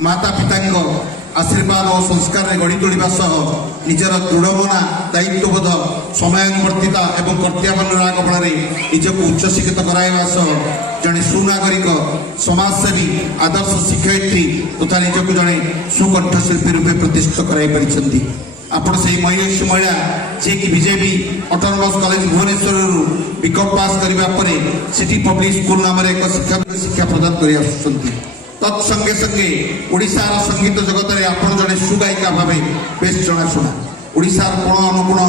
माता पिता आशीर्वाद और संस्कार गढ़ी तोड़ा सह निजर दृढ़मना दायित्वबोध समयानुवर्तिता और कर्तव्यानुराग बल निजक उच्च शिक्षित कराइबा सह जड़े सुनागरिक समाजसेवी आदर्श शिक्षयित्री तथा निजक जड़े सुकंठशिल्पी रूपे प्रतिष्ठित कराई आपण से महिला जे कि BJB autonomous college Bhubaneswar BCom pass करबा परे सिटी पब्लिक स्कूल नाम एक शिक्षा प्रदान करि आसुछंती। तत्संगे संगे ओडिशार संगीत जगत में आपण जड़े सुगायिका भाव बेस जनाशुना ओडिशार कोण अनुकोण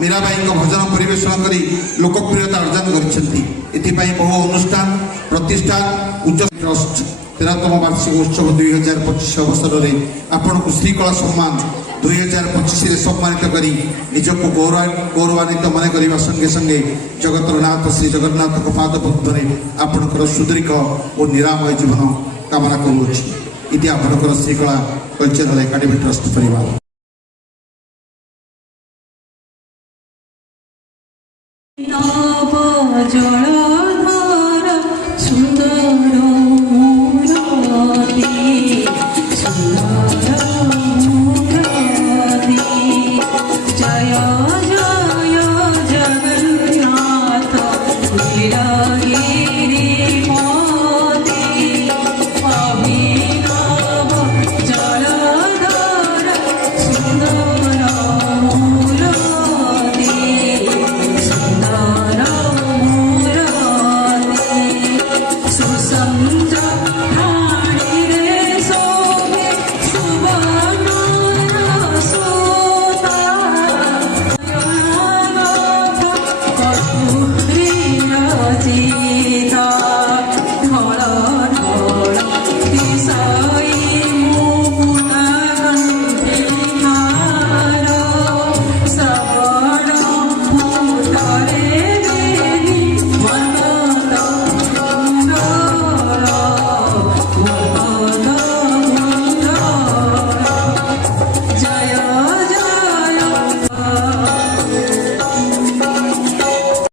मीराबाई भजन परिवेषण कर लोकप्रियता अर्जन कर बहु अनुष्ठान प्रतिष्ठान उच्च ट्रस्ट 13तम वार्षिक उत्सव 2025 अवसर में आपण को श्रीकला सम्मान 2025 सम्मानित करी निजक गौरवान्वित मन करने संगे संगे जगतर नाथ श्री जगन्नाथ पाद पद्मे आपणकर सुदीर्घ और निरामय जीवन कामना करुच्छी। इति आपणकर श्रीकला कल्चरल एकाडेमी ट्रस्ट परिवार। नव जल